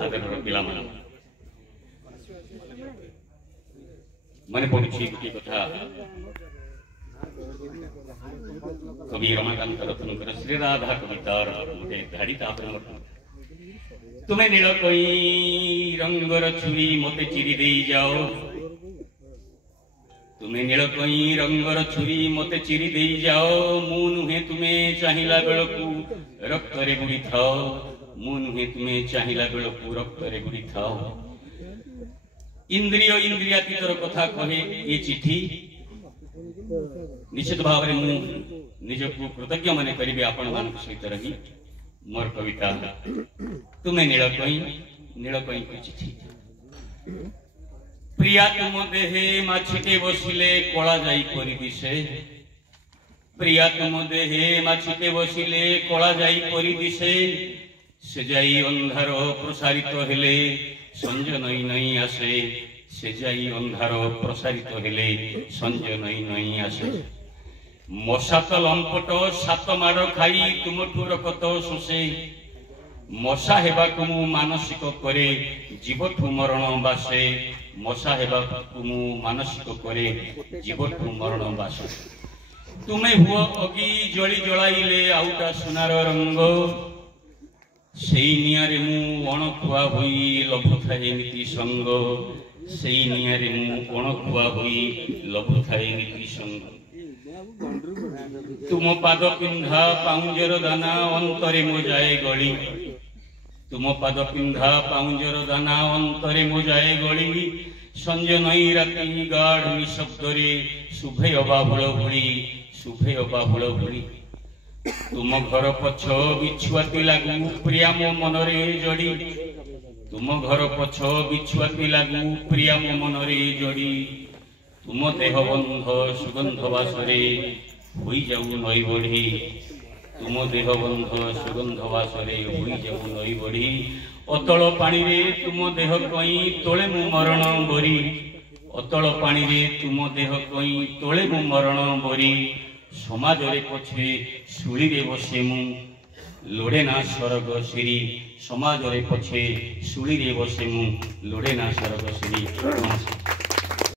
आदर पिला मन पड़ी गोटे कथा कवि रमाकांत रत्नकर श्रीराधा कवितार गोटे धाड़ी तुम्हें नील कई रंगर छुरी मते चिरी दे जाओ तुम्हें नील कई रंगर छुरी मते चिरी दे जाओ मु नुहे तुम्हें चाहिला बेलकू रक्त रे बुड़ी थाओ मु नुहे तुम्हें चाहिला बेलकू रक्त रे बुड़ी थाओ इंद्रिय इंद्रियातीतर कथा कहे ये चिठी निश्चित भाव में मु निजकू कृतज्ञ मन करी आपण मान सहित रही मोर कविता तुम्हें नील कई की चिठी प्रिया तुम देहे माछिटे बसिले कला जाई परी दिशे प्रिया तुम देहे माछिटे बसिले कला जाई परी दिशे से जाई अंधार प्रसारित हेले संज नई नई आसे से जाई अंधार प्रसारित हेले संज नई नई आसे मशा तो लंपट सात माड़ खाई तुम ठूर कत शोषे मशा हेबाकु मु मानसिक करे जीवठू मरण बासे मशा हेबाकु मु मानसिक करे जीवठू मरण बासे तुम्हें हुआ अगी जली जलाइले आउटा सोनार रंग सेई नियारे मु अणकुआ होई लभुथाए नीति संग सेई नियारे मु अणकुआ होई लभुथाए नीति संग तुम पाद पिंधा पाउंजर दाना अंतरे मो जाए गली तुम पाद पिंधा पाउंजर दाना अंतरे मो जाए गली संज नई राति गाढ़ निशब्द रे शुभे अबाहुल भुली तुम घर पछ बिछुआती लागू प्रिया मो मनरे जड़ी तुम घर पछ बिछुआती लागू प्रिया मो मनरे जड़ी तुम देह बंध सुगंध बासरे हुई जाऊ नई बढ़ी तुम देह बंध सुगंध बासरे हुई जाऊ नई बढ़ी अतल पानी रे तुम देह कई तोले मु मरण बरी अतल पानी रे तुम देह कई तोले मु मरण बरी समाज रे पछे सुली रे बसे मु लोड़े ना स्वर्ग श्री समाज रे पछे सुली रे बसे मु लोड़े ना स्वर्ग श्री।